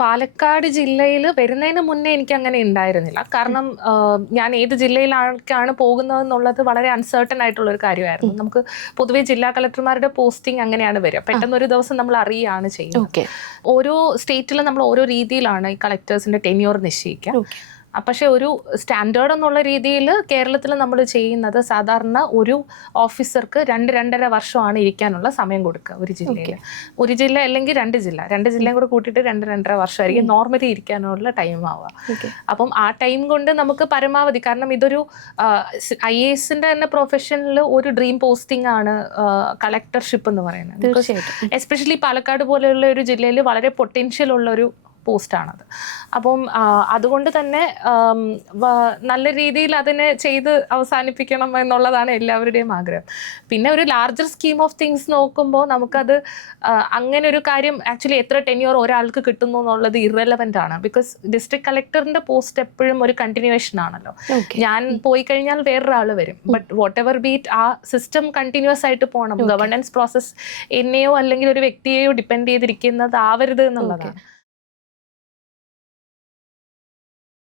പാലക്കാട് ജില്ലയിൽ വരുന്നതിന് മുന്നേ എനിക്ക് അങ്ങനെ ഉണ്ടായിരുന്നില്ല. കാരണം ഞാൻ ഏത് ജില്ലയിലേക്കാണ് പോകുന്നതെന്നുള്ളത് വളരെ അൺസർട്ടൺ ആയിട്ടുള്ള ഒരു കാര്യമായിരുന്നു. നമുക്ക് പൊതുവെ ജില്ലാ കളക്ടർമാരുടെ പോസ്റ്റിംഗ് അങ്ങനെയാണ് വരിക. പെട്ടെന്ന് ഒരു ദിവസം നമ്മൾ അറിയുകയാണ് ചെയ്യുന്നത്. ഓരോ സ്റ്റേറ്റിലും നമ്മൾ ഓരോ രീതിയിലാണ് ഈ കളക്ടേഴ്സിന്റെ ടെന്യൂർ നിശ്ചയിക്കുക. പക്ഷെ ഒരു സ്റ്റാൻഡേർഡ് എന്നുള്ള രീതിയിൽ കേരളത്തിൽ നമ്മൾ ചെയ്യുന്നത് സാധാരണ ഒരു ഓഫീസർക്ക് 2-2.5 വർഷമാണ് ഇരിക്കാനുള്ള സമയം കൊടുക്കുക ഒരു ജില്ലയിൽ. ഒരു ജില്ല അല്ലെങ്കിൽ രണ്ട് ജില്ലയും കൂടെ കൂട്ടിയിട്ട് 2-2.5 വർഷമായിരിക്കും നോർമലി ഇരിക്കാനുള്ള ടൈം ആവുക. അപ്പം ആ ടൈം കൊണ്ട് നമുക്ക് പരമാവധി, കാരണം ഇതൊരു IASന്റെ തന്നെ പ്രൊഫഷനിൽ ഒരു ഡ്രീം പോസ്റ്റിംഗ് ആണ് കളക്ടർഷിപ്പ് എന്ന് പറയുന്നത്. എസ്പെഷ്യലി പാലക്കാട് പോലെയുള്ള ഒരു ജില്ലയിൽ വളരെ പൊട്ടൻഷ്യൽ ഉള്ള ഒരു പോസ്റ്റാണത്. അപ്പം അതുകൊണ്ട് തന്നെ നല്ല രീതിയിൽ അതിനെ ചെയ്ത് അവസാനിപ്പിക്കണം എന്നുള്ളതാണ് എല്ലാവരുടെയും ആഗ്രഹം. പിന്നെ ഒരു ലാർജർ സ്കീം ഓഫ് തിങ്സ് നോക്കുമ്പോൾ നമുക്കത് അങ്ങനെ ഒരു കാര്യം ആക്ച്വലി എത്ര ടെന്യൂർ ഒരാൾക്ക് കിട്ടുന്നു എന്നുള്ളത് ഇറലവൻ്റ് ആണ്. ബിക്കോസ് ഡിസ്ട്രിക്ട് കളക്ടറിന്റെ പോസ്റ്റ് എപ്പോഴും ഒരു കണ്ടിന്യൂവേഷൻ ആണല്ലോ. ഞാൻ പോയി കഴിഞ്ഞാൽ വേറൊരാൾ വരും. ബട്ട് വാട്ട് എവർ ബീറ്റ് ആ സിസ്റ്റം കണ്ടിന്യൂസ് ആയിട്ട് പോകണം. ഗവർണൻസ് പ്രോസസ് എന്നെയോ അല്ലെങ്കിൽ ഒരു വ്യക്തിയെയോ ഡിപ്പെൻഡ് ചെയ്തിരിക്കുന്നത് ആവരുത് എന്നുള്ളതാണ്.